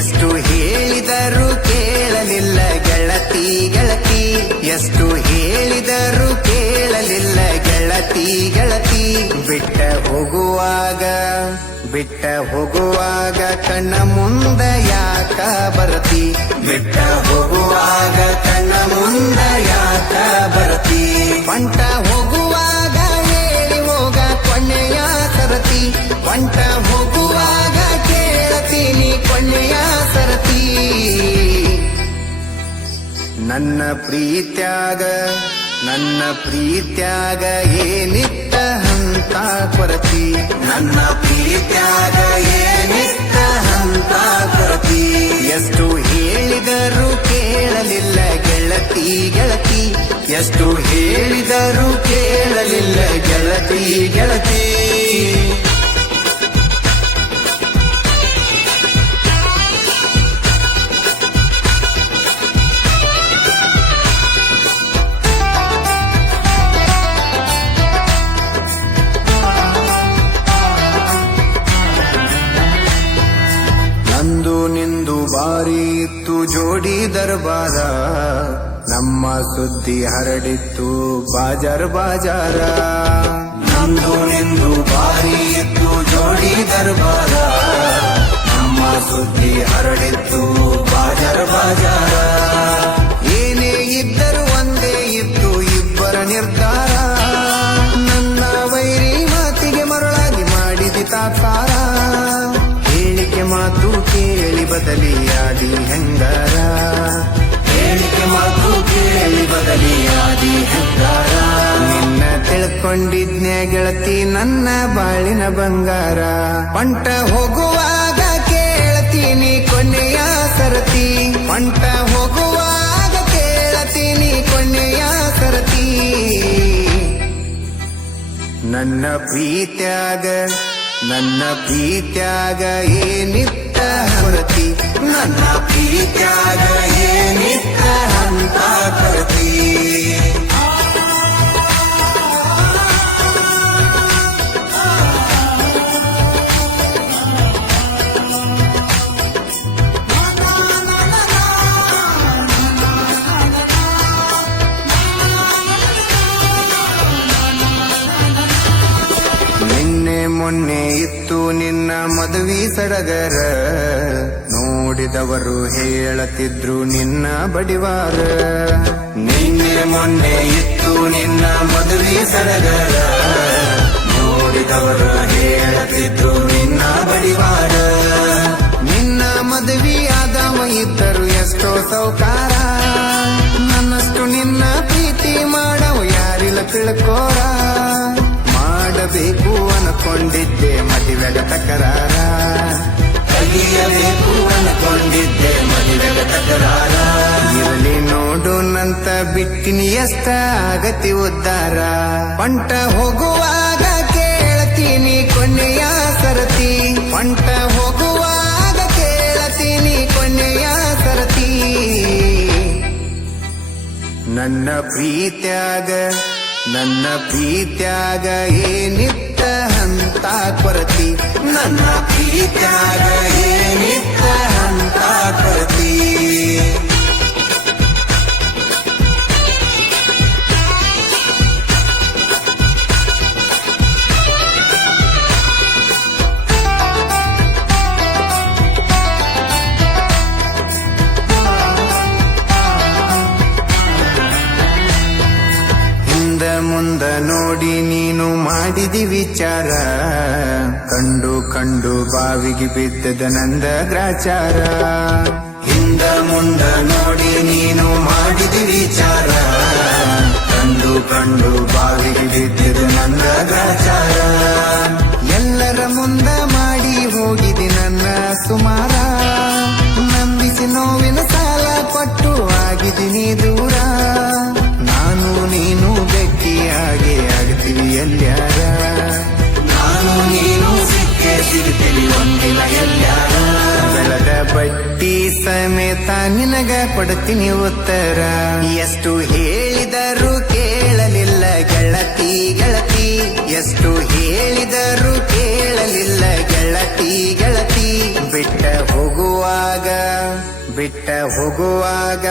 ಎಷ್ಟು ಹೇಳಿದರೂ ಕೇಳಲಿಲ್ಲ ಗೆಳತಿ ಗೆಳತಿ, ಎಷ್ಟು ಹೇಳಿದರೂ ಕೇಳಲಿಲ್ಲ ಗೆಳತಿ ಗೆಳತಿ. ಬಿಟ್ಟ ಹೋಗುವಾಗ ಕಣ್ಣ ಮುಂದ ಯಾಕ ಬರತಿ, ಬಿಟ್ಟ ಹೋಗುವಾಗ ಕಣ್ಣ ಮುಂದ ಯಾಕ ಬರತಿ. ಪಂಟ ಹೋಗುವಾಗ ಹೇಳಿ ಹೋಗ ಕೊನೆಯ ಸರತಿ, ಪಂಟ ಹೋಗುವಾಗ ಕೇಳತೀನಿ ಕೊನೆಯ ಸರತಿ. ನನ್ನ ಪ್ರೀತ್ಯಾಗ ಏನಿತ್ತ ಹಂತ ಕೊರತಿ, ನನ್ನ ಪ್ರೀತ್ಯಾಗ ಏನಿತ್ತ ಹಂತ ಕೊರತಿ. ಎಷ್ಟು ಹೇಳಿದರೂ ಕೇಳಲಿಲ್ಲ ಗೆಳತಿ ಗೆಳತಿ, ಎಷ್ಟು ಹೇಳಿದರೂ ಕೇಳಲಿಲ್ಲ ಗೆಳತಿ ಗೆಳತಿ. ನಂದು ನಿಂದು ಬಾರಿ ಇತ್ತು ಜೋಡಿ ದರ್ಬಾರ, ನಮ್ಮ ಸುದ್ದಿ ಹರಡಿತ್ತು ಬಾಜಾರ ಬಾಜಾರ. ನಂದು ನಿಂದು ಬಾರಿ ಇತ್ತು ಜೋಡಿ ದರ್ಬಾರ, ನಮ್ಮ ಸುದ್ದಿ ಹರಡಿತ್ತು ಬಾಜಾರ ಬಾಜಾರ. ಏನೇ ಇದ್ದರೂ ಒಂದೇ ಇತ್ತು ಇಬ್ಬರ ನಿರ್ಧಾರ, ನನ್ನ ವೈರಿ ಮಾತಿಗೆ ಮರಳಾಗಿ ಮಾಡಿದಿ ತಾತ್ಸಾರ. ಹೇಳಿಕೆ ಮಾತು ಕೇಳಿ ಬದಲಿಯಾದಿ ಹೆಂಗಾರ, ಹೇಳಿಕೆ ಮಾತು ಕೇಳಿ ಬದಲಿಯಾದಿ ಹೆಂಗಾರ. ನಿನ್ನ ತಿಳ್ಕೊಂಡಿದ್ನೆ ಗೆಳತಿ ನನ್ನ ಬಾಳಿನ ಬಂಗಾರ, ಪಂಟ ಹೋಗುವಾಗ ಕೇಳ್ತೀನಿ ಕೊನೆಯ ಸರತಿ, ಪಂಟ ಹೋಗುವಾಗ ಕೇಳ್ತೀನಿ ಕೊನೆಯ ಸರತಿ. ನನ್ನ ಪ್ರೀತ್ಯಾಗ ಏನಿತ್ತ ಕೊರತಿ, ನನ್ನ ಪ್ರೀತ್ಯಾಗ ಏನಿತ್ತ ಹಂತ ಕೊರತಿ. ಮೊನ್ನೆ ಇತ್ತು ನಿನ್ನ ಮದುವೆ ಸಡಗರ, ನೋಡಿದವರು ಹೇಳತಿದ್ರು ನಿನ್ನ ಬಡಿವಾರ. ನಿನ್ನೆ ಮೊನ್ನೆ ಇತ್ತು ನಿನ್ನ ಮದುವೆ ಸಡಗರ, ನೋಡಿದವರು ಹೇಳತಿದ್ರು ನಿನ್ನ ಬಡಿವಾರ. ನಿನ್ನ ಮದುವೆ ಆದವ ಇದ್ದರು ಎಷ್ಟೋ ಸೌಕಾರ, ನನ್ನಷ್ಟು ನಿನ್ನ ಪ್ರೀತಿ ಮಾಡವ ಯಾರಿಲ್ಲ ತಿಳ್ಕೋರ. ಮಾಡಬೇಕು ಅನ್ಕೊಂಡಿದ್ದೆ ಮದುವೆಗ ತಕರಾರ, ಕಲಿಯಬೇಕು ಅನ್ಕೊಂಡಿದ್ದೆ ಮದುವೆಗ ತಕರಾರ. ಇರಲಿ ನೋಡು ನಂತ ಬಿಟ್ಟಿನಿ ಎಷ್ಟ ಆಗತಿ ಉದ್ದಾರ, ಪಂಟ ಹೋಗುವಾಗ ಕೇಳ್ತೀನಿ ಕೊನೆಯ ಸರತಿ, ಪಂಟ ಹೋಗುವಾಗ ಕೇಳ್ತೀನಿ ಕೊನೆಯ ಸರತಿ. ನನ್ನ ಪ್ರೀತ್ಯಾಗ ಏನಿತ್ತ ಹಂತ ಕೊರತಿ, ನನ್ನ ಪ್ರೀತ್ಯಾಗ ಏನಿತ್ತ ಹಂತ ಕೊರತಿ. ಮುಂದ ನೋಡಿ ನೀನು ಮಾಡಿದಿ ವಿಚಾರ, ಕಂಡು ಬಾವಿಗೆ ಬಿದ್ದದ ನಂದ ಗ್ರಾಚಾರ. ಹಿಂದ ಮುಂದ ನೋಡಿ ನೀನು ಮಾಡಿದಿ ವಿಚಾರ, ಕಂಡು ಬಾವಿಗೆ ಬಿದ್ದದ ನಂದ ಗ್ರಾಚಾರ. ಎಲ್ಲರ ಮುಂದ ಮಾಡಿ ಹೋಗಿದಿ ನನ್ನ ಸುಮಾರ, ನಂಬಿಸಿ ನೋವಿನ ಸಾಲ ಕೊಟ್ಟು ಆಗಿದ್ದೀನಿ ದೂರ. ನಾನು ನೀನು ಬೆಕ್ಕಿಯಾಗಿ ಆಗ್ತೀವಿ ಎಲ್ಲ್ಯಾರ, ನಾನು ನೀನು ಸಿಗ್ತೀವಿ ಒಂದಿನ ಎಲ್ಲ್ಯಾರ. ಬೆಳದ ಬಟ್ಟಿ ಸಮೇತ ನಿನಗ ಕೊಡ್ತೀನಿ ಉತ್ತರ, ಎಷ್ಟು ಹೇಳಿದರೂ ಕೇಳಲಿಲ್ಲ ಗೆಳತಿ ಗೆಳತಿ, ಎಷ್ಟು ಹೇಳಿದರೂ ಕೇಳಲಿಲ್ಲ ಗೆಳತಿ ಗೆಳತಿ. ಬಿಟ್ಟ ಹೋಗುವಾಗ ಬಿಟ್ಟ ಹೋಗುವಾಗ